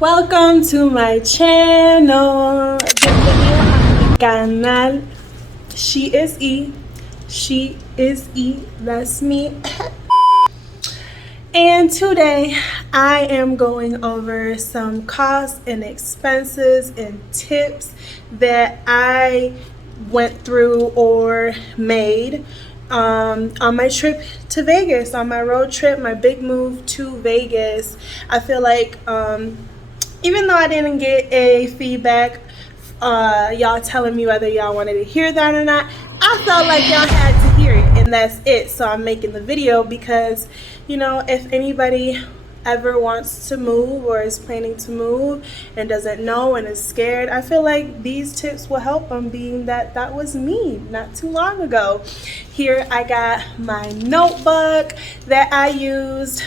Welcome to my channel. Bienvenido a mi canal. SheIsE. SheIsE. That's me. And today I am going over some costs and expenses and tips that I went through or made on my trip to Vegas, on my road trip, my big move to Vegas. I feel like even though I didn't get a feedback, y'all telling me whether y'all wanted to hear that or not, I felt like y'all had to hear it, and that's it. So I'm making the video because, you know, if anybody ever wants to move or is planning to move and doesn't know and is scared, I feel like these tips will help them, being that that was me not too long ago. Here I got my notebook that I used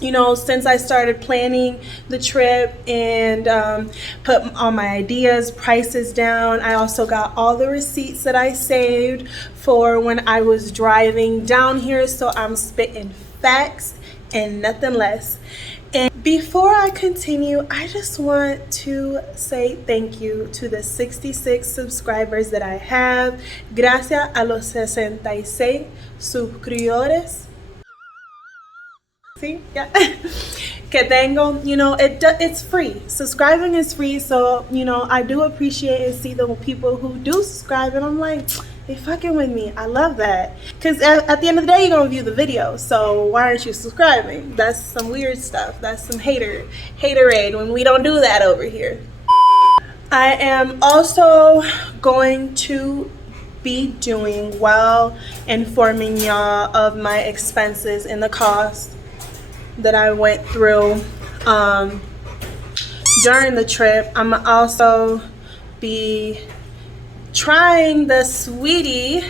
you know, since I started planning the trip, and put all my ideas, prices down. I also got all the receipts that I saved for when I was driving down here, so I'm spitting facts and nothing less. And before I continue, I just want to say thank you to the 66 subscribers that I have. Gracias a los 66 suscriptores. See? Yeah. Que tengo, you know, it's free. Subscribing is free, so, you know, I do appreciate and see the people who do subscribe, and I'm like, they fucking with me. I love that. Because at the end of the day, you're going to view the video, so why aren't you subscribing? That's some weird stuff. That's some haterade when we don't do that over here. I am also going to be doing well informing y'all of my expenses and the cost that I went through during the trip. I'm also be trying the Saweetie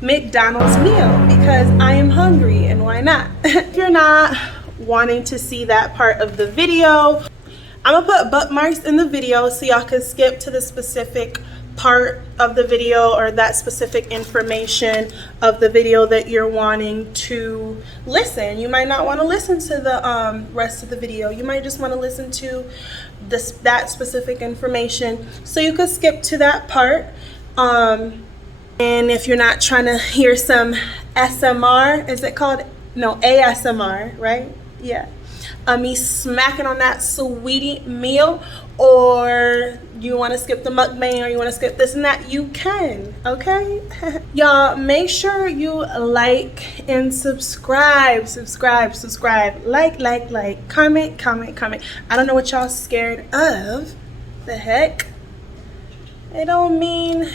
McDonald's meal because I am hungry, and why not? If you're not wanting to see that part of the video, I'm gonna put bookmarks in the video so y'all can skip to the specific part of the video or that specific information of the video that you're wanting to listen. You might not want to listen to the rest of the video. You might just want to listen to that specific information, so you could skip to that part. And if you're not trying to hear some SMR, is it called? No, ASMR, right? Yeah. Me smacking on that Saweetie meal, or you want to skip the mukbang, or you want to skip this and that, you can, okay? Y'all, make sure you like and subscribe. Like, comment. I don't know what y'all scared of. The heck? It don't mean,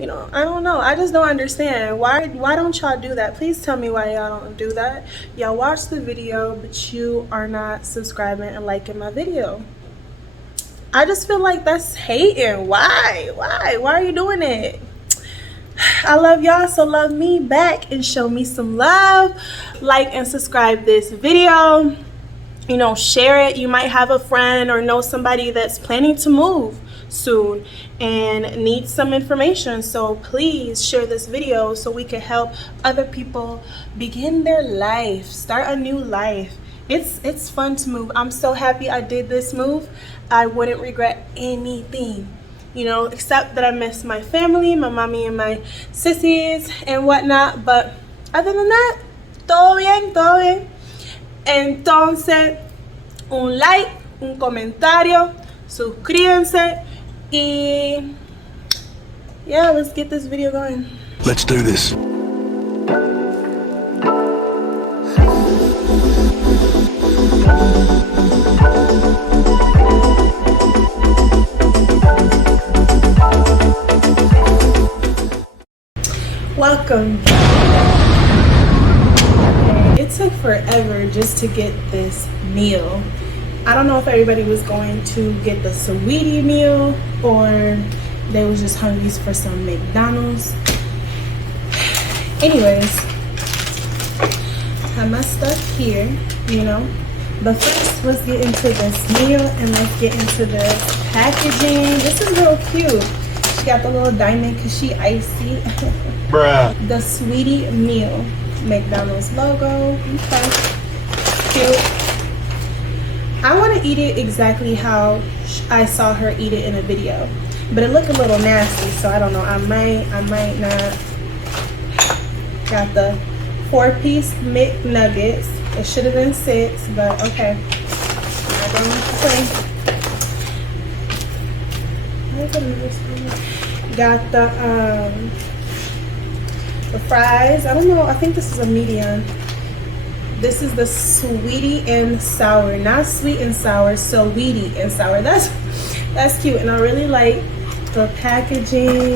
you know, I don't know. I just don't understand. Why don't y'all do that? Please tell me why y'all don't do that. Y'all watch the video, but you are not subscribing and liking my video. I just feel like that's hating. Why are you doing it? I love y'all, so love me back and show me some love. Like and subscribe this video. You know, share it. You might have a friend or know somebody that's planning to move soon and need some information, so please share this video so we can help other people begin their life, start a new life. It's fun to move. I'm so happy I did this move. I wouldn't regret anything, you know, except that I miss my family, my mommy and my sissies and whatnot, but other than that, todo bien. Entonces, un like, un comentario, suscríbanse, y yeah, let's get this video going. Let's do this. Welcome. Okay, it took forever just to get this meal. I don't know if everybody was going to get the Saweetie meal or they was just hungry for some McDonald's. Anyways, I have my stuff here, you know. But first, let's get into this meal and let's get into the packaging. This is real cute. She got the little diamond because she icy. Bruh. The Saweetie meal. McDonald's logo. Okay. Cute. I want to eat it exactly how I saw her eat it in a video, but it looked a little nasty, so I don't know. I might not. Got the 4-piece McNuggets. It should have been 6, but okay. I don't complain. Got the fries. I don't know. I think this is a medium. This is the Saweetie and sour, not sweet and sour. Saweetie and sour. That's cute, and I really like the packaging.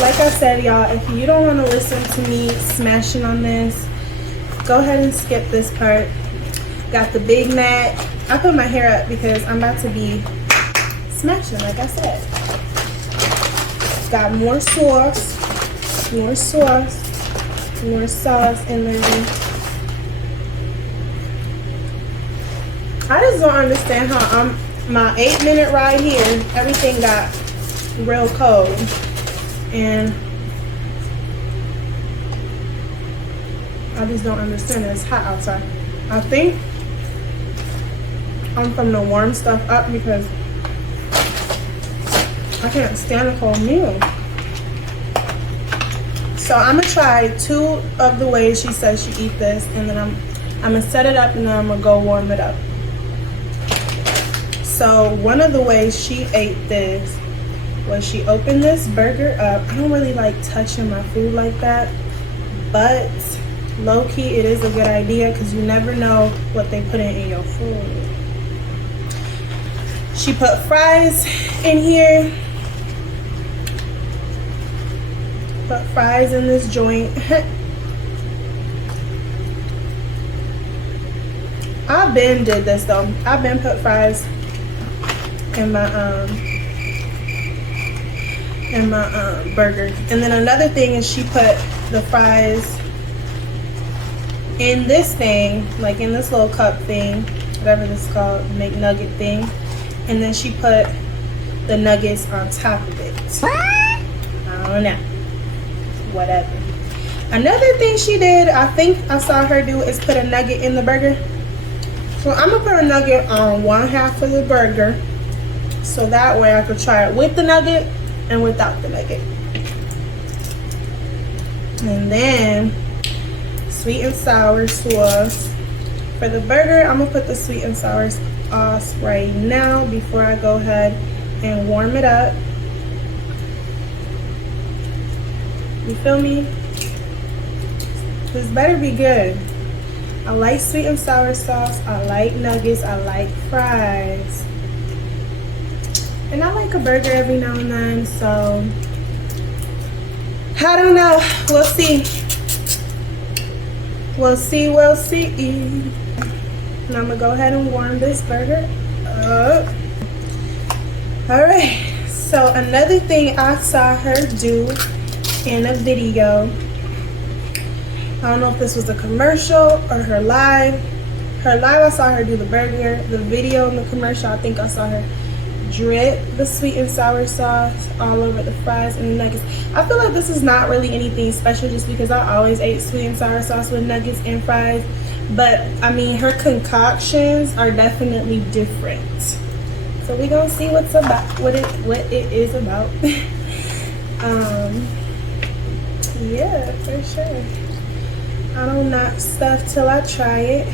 Like I said, y'all, if you don't want to listen to me smashing on this, go ahead and skip this part. Got the Big Mac. I put my hair up because I'm about to be smashing, like I said. Got more sauce in there. I just don't understand how my 8-minute ride here, everything got real cold. And I just don't understand it. It's hot outside. I think I'm from the warm stuff up because I can't stand a cold meal. So I'm gonna try 2 of the ways she says she eat this, and then I'm gonna set it up and then I'm gonna go warm it up. So one of the ways she ate this was she opened this burger up. I don't really like touching my food like that, but low-key it is a good idea because you never know what they put in your food. She put fries in here. Put fries in this joint. I've been did this though. I've been put fries in my burger. And then another thing is she put the fries in this thing, like in this little cup thing, whatever this is called, McNugget thing. And then she put the nuggets on top of it. I don't know. Whatever. Another thing she did, I think I saw her do, is put a nugget in the burger. So I'm gonna put a nugget on one half of the burger, so that way I could try it with the nugget and without the nugget. And then sweet and sour sauce. For the burger, I'm gonna put the sweet and sour sauce right now before I go ahead and warm it up. You feel me? This better be good. I like sweet and sour sauce. I like nuggets. I like fries. And I like a burger every now and then, so I don't know. We'll see. We'll see. We'll see. And I'm gonna go ahead and warm this burger up. Alright. So another thing I saw her do in a video, I don't know if this was a commercial or her live. Her live, I saw her do the burger. The video and the commercial, I think I saw her drip the sweet and sour sauce all over the fries and the nuggets. I feel like this is not really anything special just because I always ate sweet and sour sauce with nuggets and fries. But I mean, her concoctions are definitely different. So we're gonna see what it is about. Yeah, for sure. I don't knock stuff till I try it.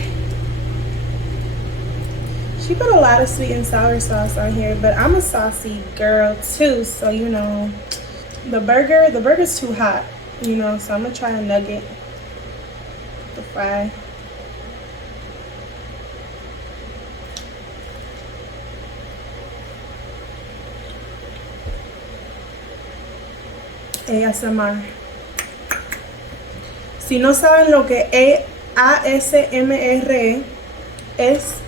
She put a lot of sweet and sour sauce on here, but I'm a saucy girl too, so you know, the burger's too hot, you know, so I'm gonna try a nugget, the fry. ASMR. Si no saben lo que es ASMR, es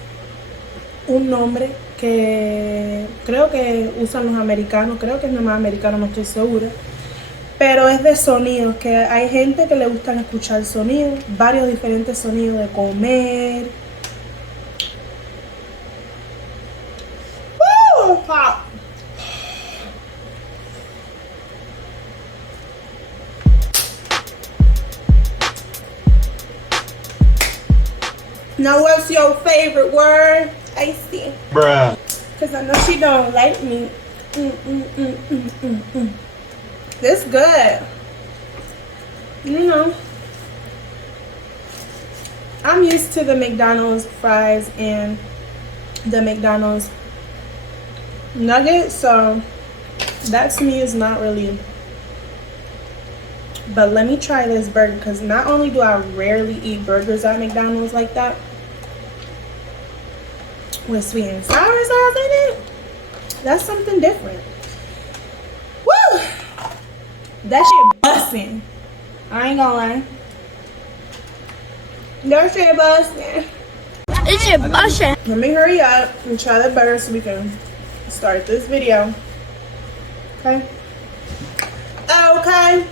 un nombre que creo que usan los americanos, creo que es nomás americano, no estoy segura, pero es de sonidos, que hay gente que le gustan escuchar sonidos, varios diferentes sonidos de comer. Now, what's your favorite word? Icy. Bruh. Because I know she don't like me. This good. You know. I'm used to the McDonald's fries and the McDonald's nuggets, so that to me is not really. But let me try this burger, because not only do I rarely eat burgers at McDonald's like that with sweet and sour sauce in it, that's something different. Woo! That shit busting. I ain't gonna lie. That shit busting. It's shit busting. Let me hurry up and try that burger so we can start this video. Okay? Okay.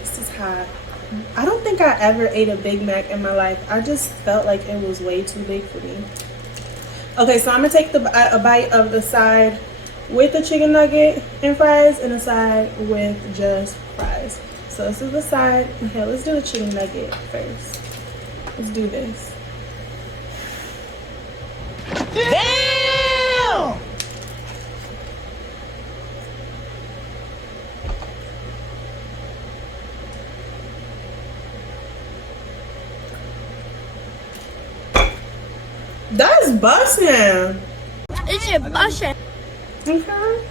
This is hot. I don't think I ever ate a Big Mac in my life. I just felt like it was way too big for me. Okay, so I'm gonna take a bite of the side with the chicken nugget and fries, and a side with just fries. So this is the side. Okay, let's do the chicken nugget first. Let's do this. Damn! That's busting. It's shit busting. Okay.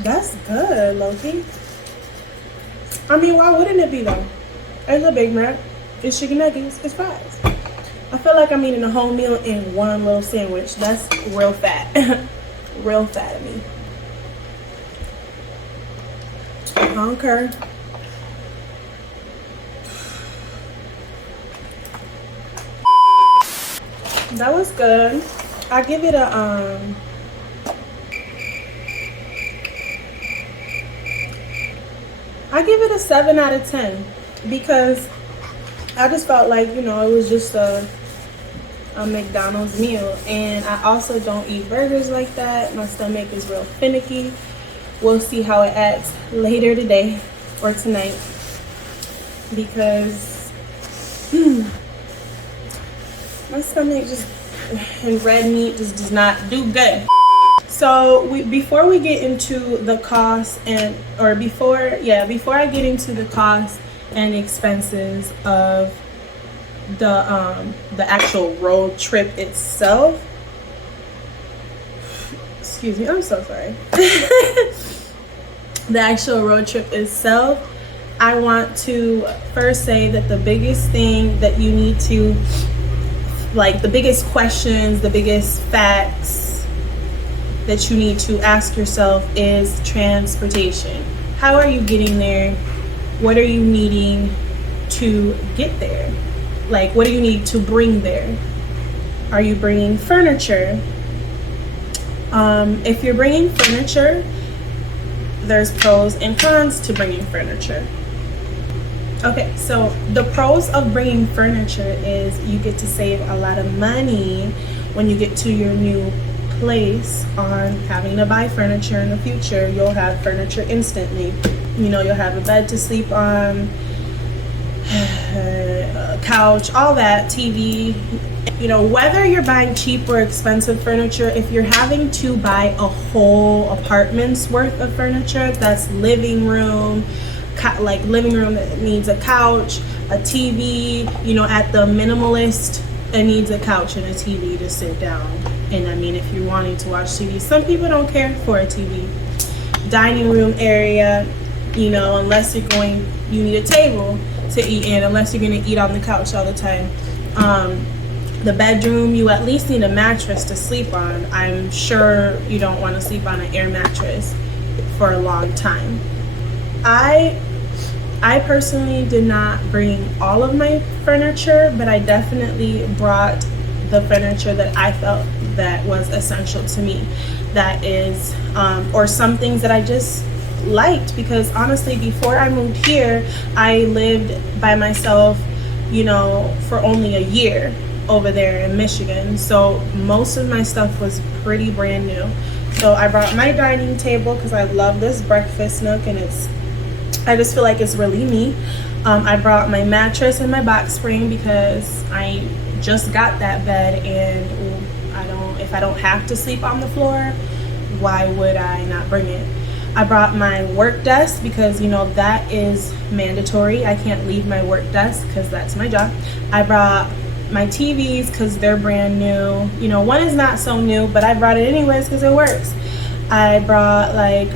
That's good, Loki. I mean, why wouldn't it be though? It's a Big Mac. It's chicken nuggets. It's fries. I feel like I'm eating a whole meal in one little sandwich. That's real fat. Real fat of me. Okay. That was good. I give it a I give it a 7 out of 10 because I just felt like, you know, it was just a McDonald's meal, and I also don't eat burgers like that. My stomach is real finicky. We'll see how it acts later today or tonight because my stomach just, and red meat just does not do good. So before we get into the cost before I get into the cost and expenses of the actual road trip itself, excuse me, I'm so sorry. The actual road trip itself, I want to first say that the biggest thing that you need to, like, the biggest questions, the biggest facts that you need to ask yourself is transportation. How are you getting there? What are you needing to get there? Like, what do you need to bring there? Are you bringing furniture? If you're bringing furniture, there's pros and cons to bringing furniture. Okay, so the pros of bringing furniture is you get to save a lot of money when you get to your new place on having to buy furniture in the future. You'll have furniture instantly. You know, you'll have a bed to sleep on, a couch, all that, TV. You know, whether you're buying cheap or expensive furniture, if you're having to buy a whole apartment's worth of furniture, that's living room, like living room that needs a couch, a TV, you know, at the minimalist, it needs a couch and a TV to sit down. And I mean, if you're wanting to watch TV, some people don't care for a TV. Dining room area, you know, unless you're going, you need a table to eat in, unless you're going to eat on the couch all the time. The bedroom, you at least need a mattress to sleep on. I'm sure you don't want to sleep on an air mattress for a long time. I personally did not bring all of my furniture, but I definitely brought the furniture that I felt that was essential to me. That is, or some things that I just liked, because honestly, before I moved here, I lived by myself, you know, for only a year over there in Michigan. So most of my stuff was pretty brand new. So I brought my dining table because I love this breakfast nook, and it's I just feel like it's really me. I brought my mattress and my box spring because I just got that bed, and if I don't have to sleep on the floor, why would I not bring it? I brought my work desk because, you know, that is mandatory. I can't leave my work desk because that's my job. I brought my TVs because they're brand new. You know, one is not so new, but I brought it anyways because it works. I brought like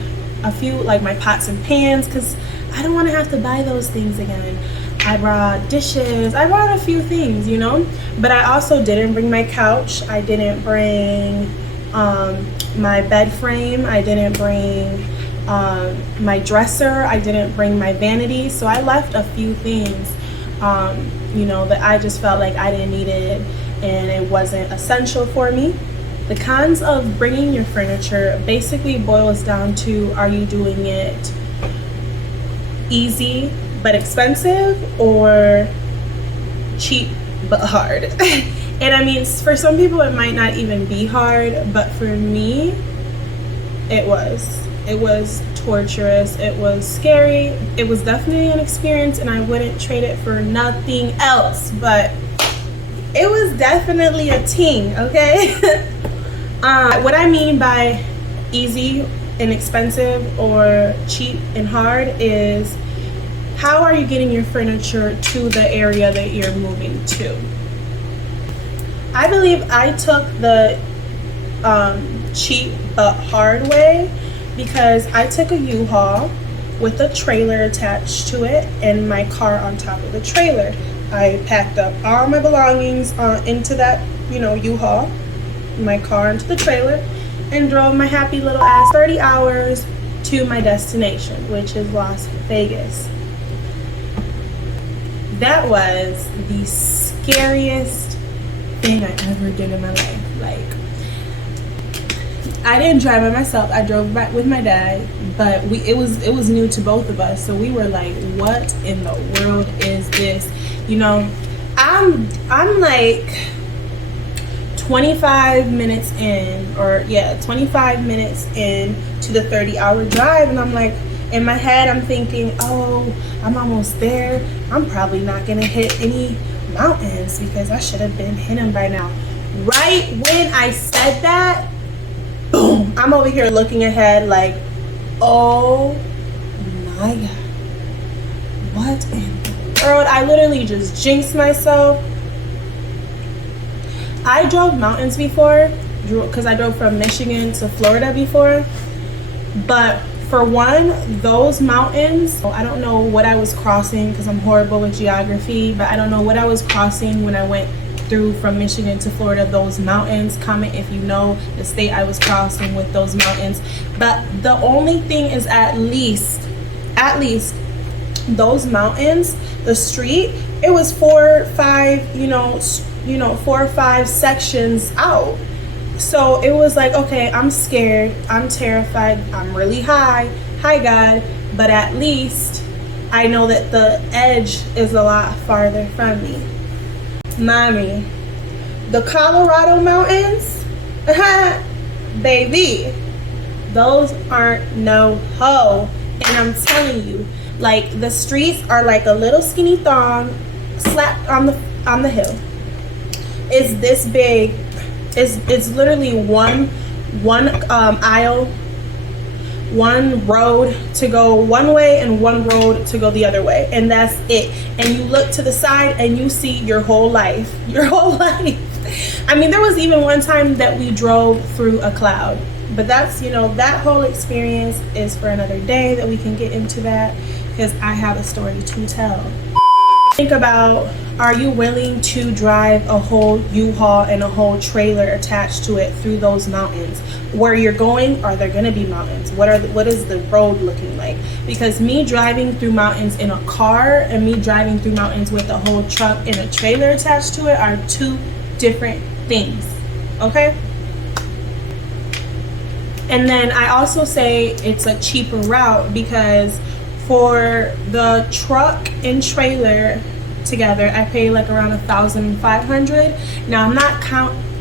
a few, like my pots and pans, because I don't want to have to buy those things again. I brought dishes. I brought a few things, you know, but I also didn't bring my couch. I didn't bring my bed frame. I didn't bring my dresser. I didn't bring my vanity. So I left a few things, you know, that I just felt like I didn't need it and it wasn't essential for me. The cons of bringing your furniture basically boils down to, are you doing it easy but expensive, or cheap but hard? And I mean, for some people it might not even be hard, but for me it was torturous. It was scary. It was definitely an experience, and I wouldn't trade it for nothing else, but it was definitely a ting, okay? What I mean by easy and expensive or cheap and hard is, how are you getting your furniture to the area that you're moving to? I believe I took the cheap but hard way, because I took a U-Haul with a trailer attached to it and my car on top of the trailer. I packed up all my belongings into that, you know, U-Haul, my car into the trailer, and drove my happy little ass 30 hours to my destination, which is Las Vegas. That was the scariest thing I ever did in my life. Like, I didn't drive by myself. I drove back with my dad, but it was new to both of us. So we were like, what in the world is this? You know, I'm like 25 minutes in, 25 minutes in to the 30-hour drive, and I'm like, in my head I'm thinking, oh, I'm almost there. I'm probably not gonna hit any mountains because I should have been hitting by now. Right when I said that, boom, I'm over here looking ahead like, oh my God, what in the world? I literally just jinxed myself. I drove mountains before, because I drove from Michigan to Florida before, but for one, those mountains, I don't know what I was crossing because I'm horrible with geography, but I don't know what I was crossing when I went through from Michigan to Florida. Those mountains, comment if you know the state I was crossing with those mountains. But the only thing is, at least those mountains, the street, it was 4 or 5, you know, 4 or 5 sections out. So it was like, okay, I'm scared, I'm terrified, I'm really high, hi God, but at least I know that the edge is a lot farther from me. Mommy, the Colorado mountains, baby, those aren't no ho. And I'm telling you, like, the streets are like a little skinny thong slapped on the hill. It's this big. It's literally one aisle, one road to go one way and one road to go the other way, and that's it. And you look to the side and you see your whole life. I mean, there was even one time that we drove through a cloud, but that's, you know, that whole experience is for another day that we can get into that, because I have a story to tell. Think about, are you willing to drive a whole U-Haul and a whole trailer attached to it through those mountains? Where you're going, are there going to be mountains? What is the road looking like? Because me driving through mountains in a car and me driving through mountains with a whole truck and a trailer attached to it are two different things, okay? And then I also say it's a cheaper route, because for the truck and trailer together, I pay like around $1,500. Now I'm not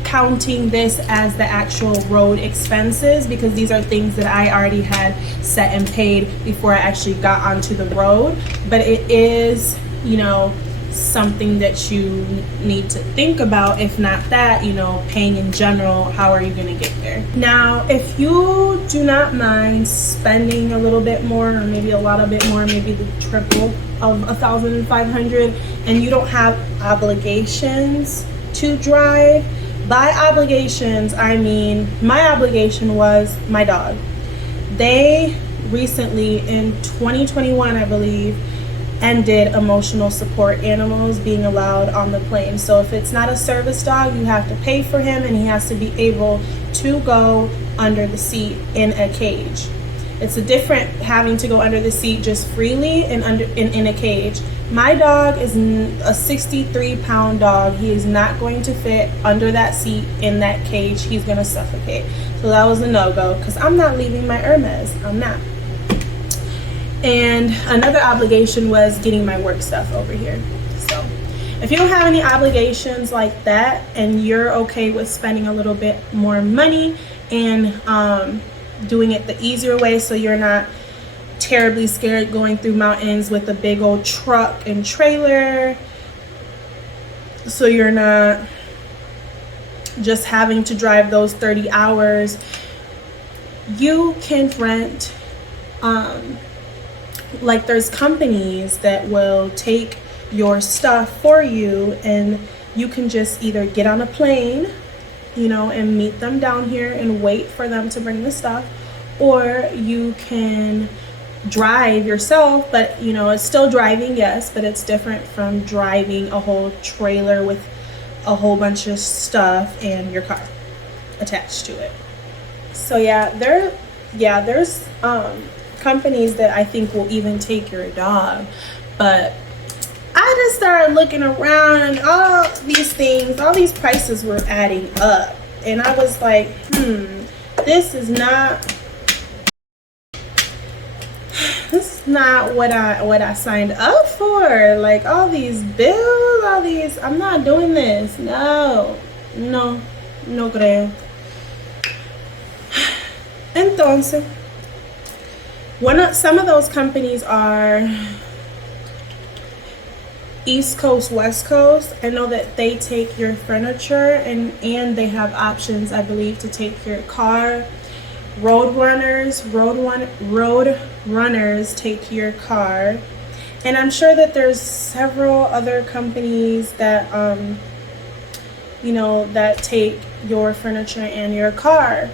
counting this as the actual road expenses, because these are things that I already had set and paid before I actually got onto the road. But it is, you know, something that you need to think about. If not that, you know, paying in general, how are you going to get there? Now, if you do not mind spending a little bit more, or maybe a lot of bit more, maybe the triple of $1,500, and you don't have obligations to drive. By obligations, I mean my obligation was my dog. They recently in 2021, I believe, ended emotional support animals being allowed on the plane. So if it's not a service dog, you have to pay for him, and he has to be able to go under the seat in a cage. It's a different having to go under the seat just freely and in a cage. My dog is a 63-pound dog. He is not going to fit under that seat in that cage. He's going to suffocate. So that was a no-go, because I'm not leaving my Hermes. I'm not. And another obligation was getting my work stuff over here. So if you don't have any obligations like that, and you're okay with spending a little bit more money and doing it the easier way, so you're not terribly scared going through mountains with a big old truck and trailer, so you're not just having to drive those 30 hours, you can rent, like there's companies that will take your stuff for you, and you can just either get on a plane, you know, and meet them down here and wait for them to bring the stuff, or you can drive yourself. But you know, it's still driving, yes, but it's different from driving a whole trailer with a whole bunch of stuff and your car attached to it. So yeah, there's companies that I think will even take your dog. But I just started looking around, and all these things, all these prices were adding up, and I was like, this is not what I signed up for. Like, all these bills, all these, I'm not doing this. No creo. Entonces, some of those companies are East Coast, West Coast. I know that they take your furniture, and they have options, I believe, to take your car. Road runners take your car, and I'm sure that there's several other companies that you know, that take your furniture and your car.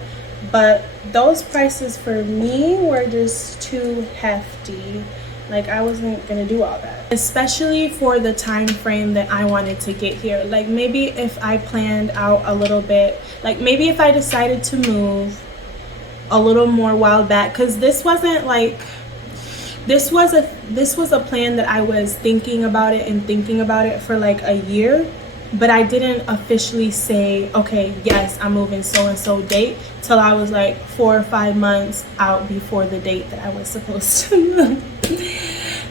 But those prices for me were just too hefty. Like, I wasn't gonna do all that, especially for the time frame that I wanted to get here. Like, maybe if I planned out a little bit, like maybe if I decided to move a little more while back, because this was a plan that I was thinking about it for like a year, but I didn't officially say, okay, yes, I'm moving so and so date, till I was like 4 or 5 months out before the date that I was supposed to move.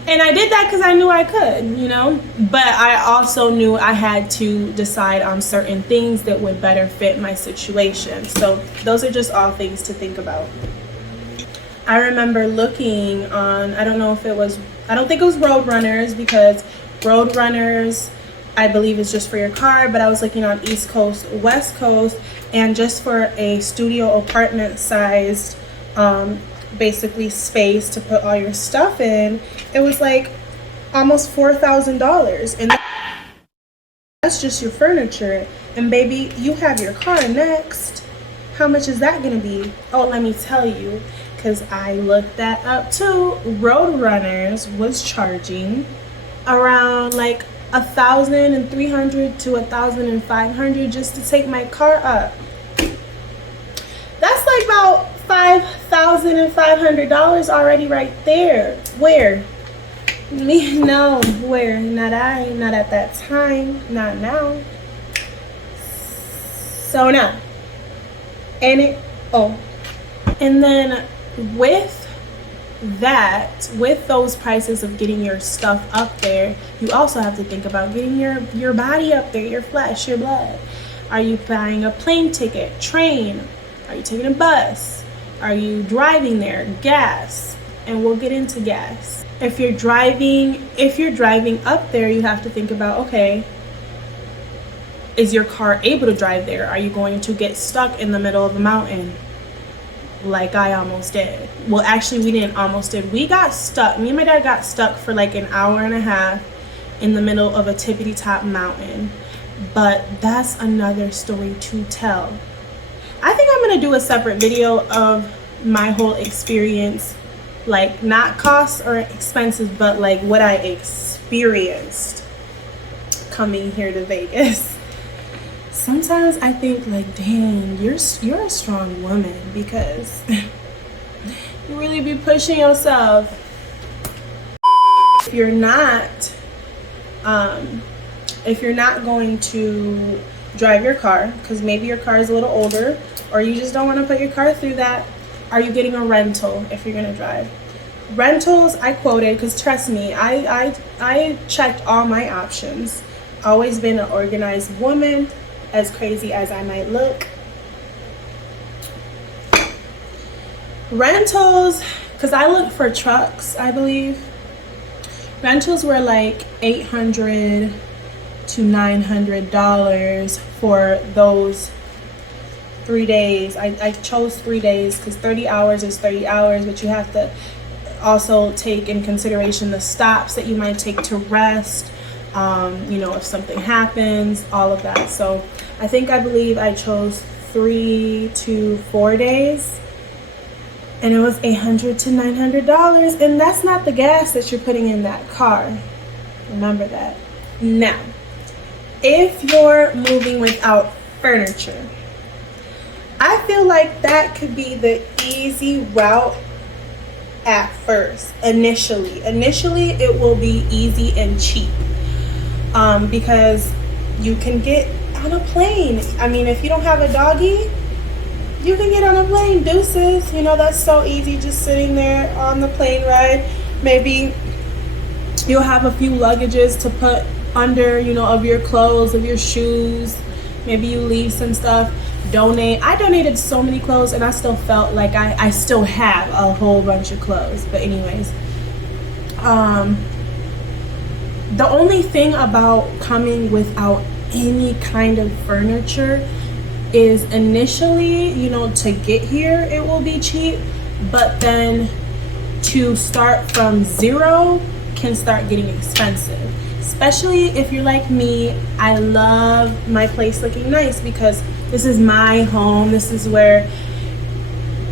And I did that because I knew I could, you know, but I also knew I had to decide on certain things that would better fit my situation. So those are just all things to think about. I remember looking on, I don't think it was Road Runners, because Road Runners, I believe, is just for your car, but I was looking on East Coast, West Coast, and just for a studio apartment sized basically space to put all your stuff in, it was like almost $4,000, and that's just your furniture. And baby, you have your car next. How much is that gonna be? Oh, let me tell you, because I looked that up too. Road Runners was charging around like $1,300 to $1,500 just to take my car up. That's like about $5,500 already right there. Where? Me? No. Where? Not at that time. Not now. So now. And then with those prices of getting your stuff up there, you also have to think about getting your body up there, your flesh, your blood. Are you buying a plane ticket, train? Are you taking a bus? Are you driving there? Gas. And we'll get into gas. If you're driving up there, you have to think about, okay, is your car able to drive there? Are you going to get stuck in the middle of a mountain? Like I almost did. Well, actually, we didn't almost did. We got stuck. Me and my dad got stuck for like an hour and a half in the middle of a tippity top mountain. But that's another story to tell. I think I'm gonna do a separate video of my whole experience, like not costs or expenses, but like what I experienced coming here to Vegas. Sometimes I think like, dang, you're a strong woman, because you really be pushing yourself. If you're not going to drive your car, because maybe your car is a little older, or you just don't want to put your car through that, are you getting a rental if you're going to drive? Rentals, I quoted, because trust me, I checked all my options. Always been an organized woman, as crazy as I might look. Rentals, because I looked for trucks, I believe. Rentals were like $800 to $900 for those 3 days. I chose 3 days because 30 hours is 30 hours, but you have to also take in consideration the stops that you might take to rest, you know, if something happens, all of that. So I believe I chose 3 to 4 days, and it was $800 to $900, and that's not the gas that you're putting in that car. Remember that. Now, if you're moving without furniture, I feel like that could be the easy route at first. Initially it will be easy and cheap, because you can get on a plane. I mean, if you don't have a doggy, you can get on a plane. Deuces, you know, that's so easy, just sitting there on the plane ride. Maybe you'll have a few luggages to put under, you know, of your clothes, of your shoes. Maybe you leave some stuff. I donated so many clothes, and I still felt like I still have a whole bunch of clothes. But anyways, the only thing about coming without any kind of furniture is initially, you know, to get here it will be cheap, but then to start from zero can start getting expensive. Especially if you're like me, I love my place looking nice, because this is my home, this is where,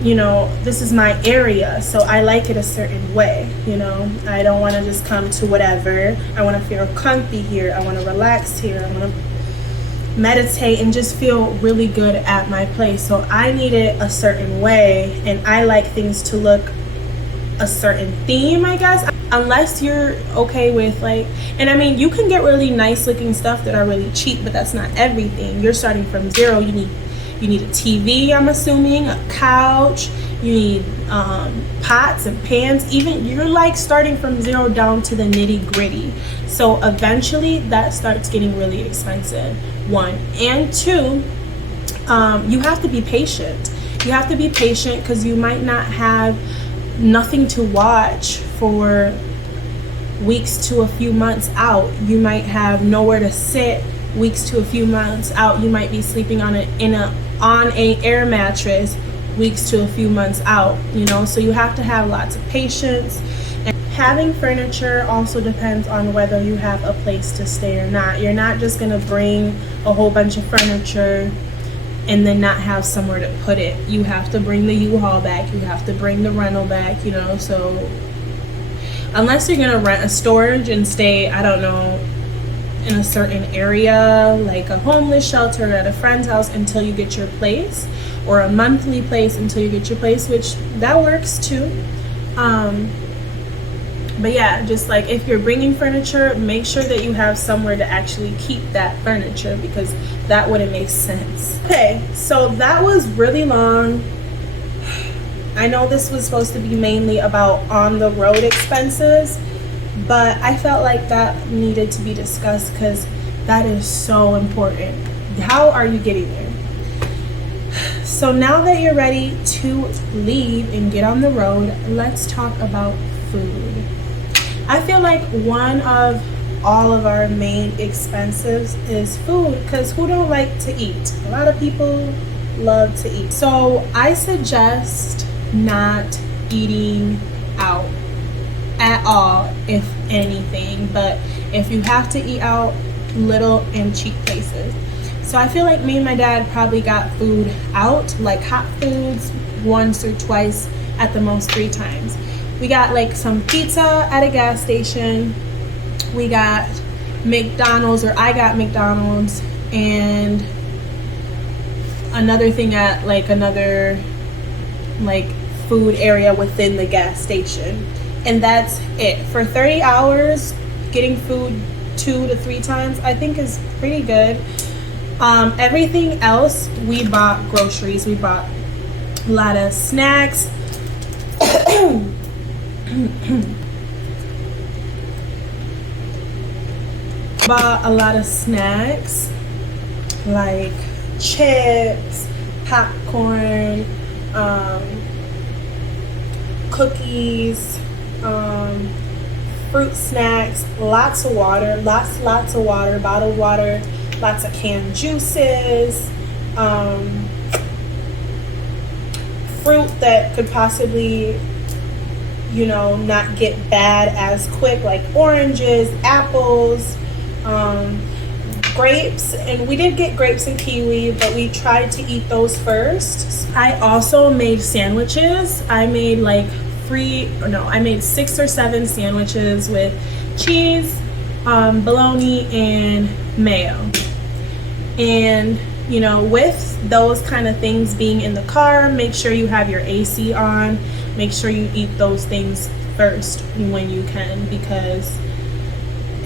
you know, this is my area, so I like it a certain way, you know. I don't want to just come to whatever. I want to feel comfy here, I want to relax here, I want to meditate and just feel really good at my place. So I need it a certain way, and I like things to look a certain theme, I guess, unless you're okay with like, and I mean, you can get really nice looking stuff that are really cheap, but that's not everything. You're starting from zero. You need a TV, I'm assuming, a couch, you need pots and pans. Even you're like starting from zero down to the nitty gritty. So eventually that starts getting really expensive. 1 and 2, you have to be patient. You have to be patient, because you might not have nothing to watch for weeks to a few months out. You might have nowhere to sit weeks to a few months out. You might be sleeping on a air mattress weeks to a few months out, you know. So you have to have lots of patience. And having furniture also depends on whether you have a place to stay or not. You're not just gonna bring a whole bunch of furniture and then not have somewhere to put it. You have to bring the U-Haul back, you have to bring the rental back, you know. So unless you're gonna rent a storage and stay, I don't know, in a certain area, like a homeless shelter or at a friend's house until you get your place, or a monthly place until you get your place, which that works too. But yeah, just like if you're bringing furniture, make sure that you have somewhere to actually keep that furniture, because that wouldn't make sense. Okay, so that was really long. I know this was supposed to be mainly about on the road expenses, but I felt like that needed to be discussed because that is so important. How are you getting there? So now that you're ready to leave and get on the road, let's talk about food. I feel like one of all of our main expenses is food, because who don't like to eat? A lot of people love to eat. So I suggest not eating out at all, if anything, but if you have to eat out, little and cheap places. So I feel like me and my dad probably got food out, like hot foods, once or twice, at the most 3 times. We got like some pizza at a gas station. We got McDonald's, or I got McDonald's, and another thing at like another like food area within the gas station. And that's it. For 30 hours, getting food 2 to 3 times, I think is pretty good. Everything else, we bought groceries. We bought a lot of snacks. Bought a lot of snacks like chips, popcorn, cookies, fruit snacks, lots of water, lots of water, bottled water, lots of canned juices, fruit that could possibly, you know, not get bad as quick, like oranges, apples, grapes. And we did get grapes and kiwi, but we tried to eat those first. I also made sandwiches. I made like I made 6 or 7 sandwiches with cheese, bologna, and mayo. And you know, with those kind of things being in the car, make sure you have your AC on. Make sure you eat those things first when you can, because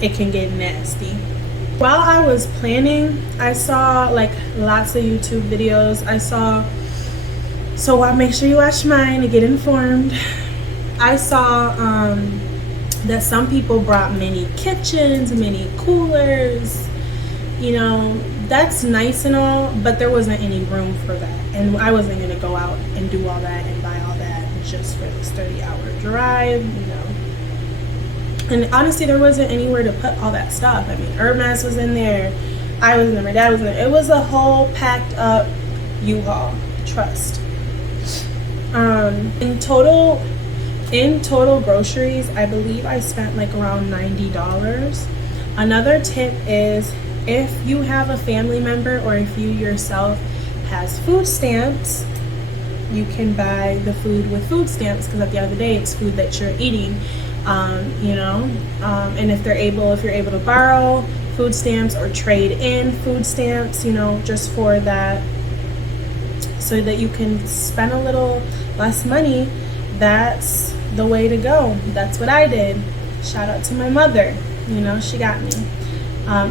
it can get nasty. While I was planning, I saw like lots of YouTube videos. So make sure you watch mine to get informed. I saw that some people brought mini kitchens, mini coolers. You know, that's nice and all, but there wasn't any room for that. And I wasn't going to go out and do all that and buy all that just for this 30-hour drive, you know. And honestly, there wasn't anywhere to put all that stuff. I mean, Hermes was in there, I was in there, my dad was in there. It was a whole packed up U-Haul, trust. In total groceries, I believe I spent like around $90. Another tip is, if you have a family member or if you yourself has food stamps, you can buy the food with food stamps, because at the end of the day, it's food that you're eating, you know. And if you're able to borrow food stamps or trade in food stamps, you know, just for that, so that you can spend a little less money, that's the way to go. That's what I did. Shout out to my mother, you know, she got me.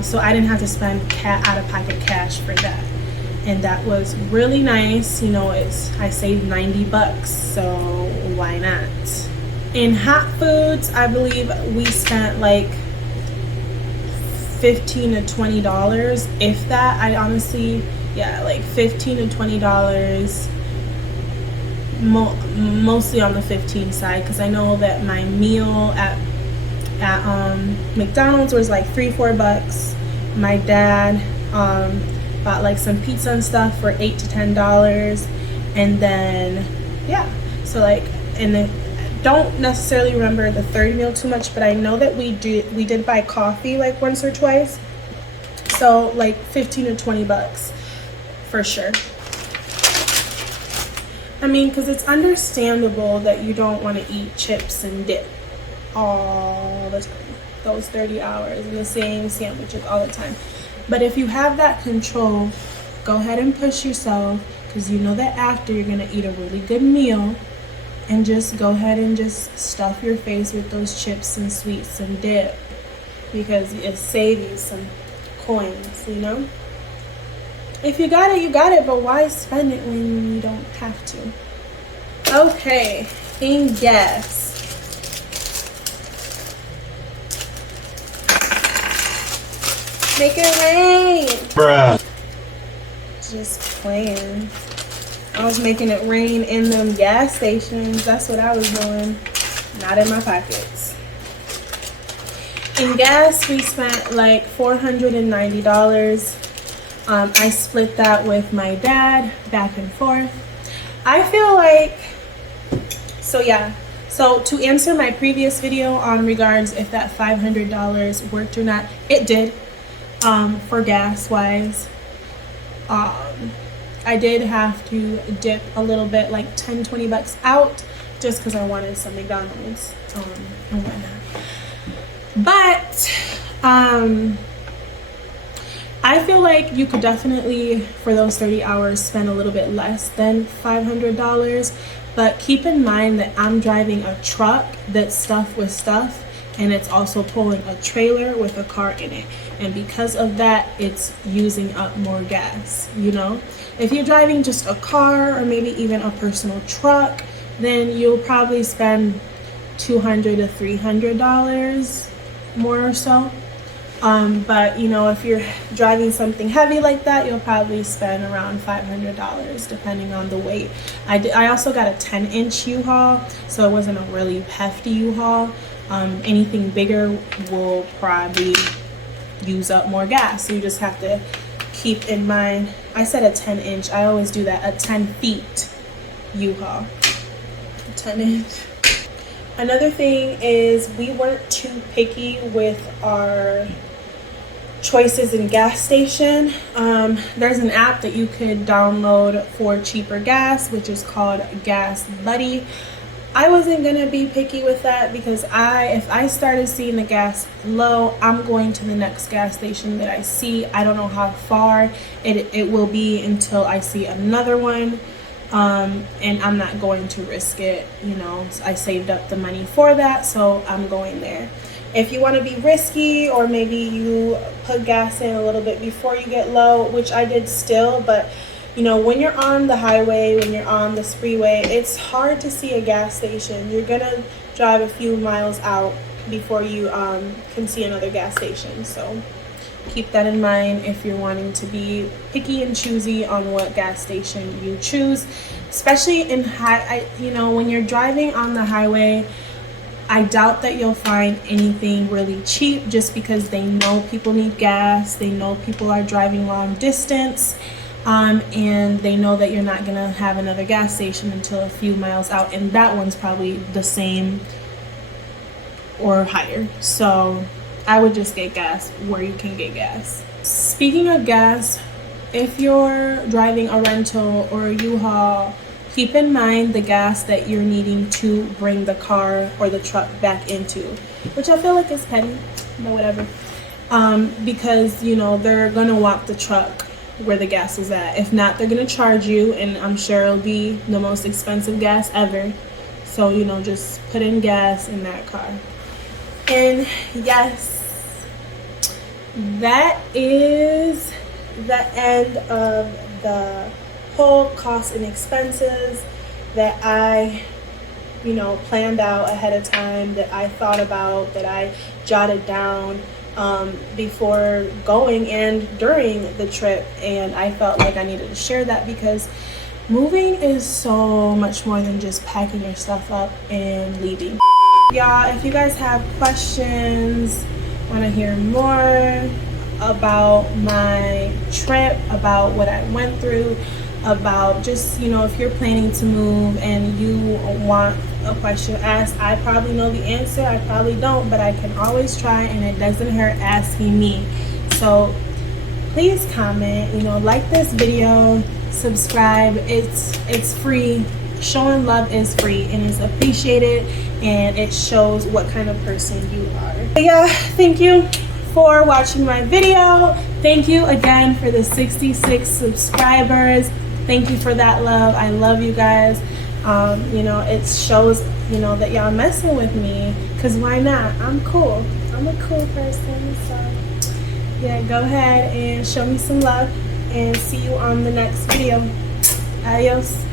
So I didn't have to spend out-of-pocket cash for that, and that was really nice. You know, I saved $90, so why not? In hot foods, I believe we spent like $15 to $20, if that. I honestly, yeah, like $15 to $20, mostly on the 15 side, because I know that my meal at McDonald's was like $3-4. My dad bought like some pizza and stuff for $8 to $10, and then yeah, so like, and then don't necessarily remember the third meal too much, but I know that we did buy coffee like once or twice, so like $15 to $20 for sure. I mean, because it's understandable that you don't want to eat chips and dip all the time, those 30 hours, and the same sandwiches all the time. But if you have that control, go ahead and push yourself, because you know that after you're going to eat a really good meal, and just go ahead and just stuff your face with those chips and sweets and dip, because it saves you some coins, you know. If you got it, you got it, but why spend it when you don't have to? Okay, in gas. Make it rain. Bruh. Just playing. I was making it rain in them gas stations. That's what I was doing. Not in my pockets. In gas, we spent like $490. I split that with my dad back and forth. I feel like, so yeah. So to answer my previous video on regards if that $500 worked or not, it did. For gas wise. I did have to dip a little bit, like 10-20 bucks out, just because I wanted some McDonald's and whatnot. But I feel like you could definitely, for those 30 hours, spend a little bit less than $500. But keep in mind that I'm driving a truck that's stuffed with stuff, and it's also pulling a trailer with a car in it. And because of that, it's using up more gas, you know? If you're driving just a car or maybe even a personal truck, then you'll probably spend $200 to $300 more or so. But you know, if you're driving something heavy like that, you'll probably spend around $500 depending on the weight. I also got a 10-inch U-Haul, so it wasn't a really hefty U-Haul. Anything bigger will probably use up more gas, so you just have to keep in mind. I said a 10-inch. I always do that. A 10 feet U-Haul. 10-inch. Another thing is we weren't too picky with our choices in gas station. There's an app that you could download for cheaper gas, which is called Gas Buddy. I wasn't gonna be picky with that because if I started seeing the gas low, I'm going to the next gas station that I see. I don't know how far it will be until I see another one, and I'm not going to risk it. You know, I saved up the money for that, so I'm going there. If you want to be risky, or maybe you put gas in a little bit before you get low, which I did still, but you know, when you're on the highway, when you're on this freeway, it's hard to see a gas station. You're gonna drive a few miles out before you can see another gas station. So keep that in mind if you're wanting to be picky and choosy on what gas station you choose, especially in you know, when you're driving on the highway. I doubt that you'll find anything really cheap, just because they know people need gas. They know people are driving long distance. And they know that you're not gonna have another gas station until a few miles out, and that one's probably the same or higher. So I would just get gas where you can get gas. Speaking of gas, if you're driving a rental or a U-Haul, keep in mind the gas that you're needing to bring the car or the truck back into, which I feel like is petty, but whatever. Because you know, they're gonna want the truck where the gas is at. If not, they're gonna charge you, and I'm sure it'll be the most expensive gas ever. So you know, just put in gas in that car. And yes, that is the end of the whole costs and expenses that I, you know, planned out ahead of time, that I thought about, that I jotted down before going and during the trip. And I felt like I needed to share that because moving is so much more than just packing your stuff up and leaving. Y'all, if you guys have questions, want to hear more about my trip, about what I went through, about just, you know, if you're planning to move and you want a question asked, I probably know the answer, I probably don't, but I can always try, and it doesn't hurt asking me. So please comment, you know, like this video, subscribe. It's free. Showing love is free and is appreciated, and it shows what kind of person you are. But yeah, thank you for watching my video. Thank you again for the 66 subscribers. Thank you for that love. I love you guys. You know, it shows, you know, that y'all messing with me, because why not? I'm cool. I'm a cool person. So yeah, go ahead and show me some love, and see you on the next video. Adios.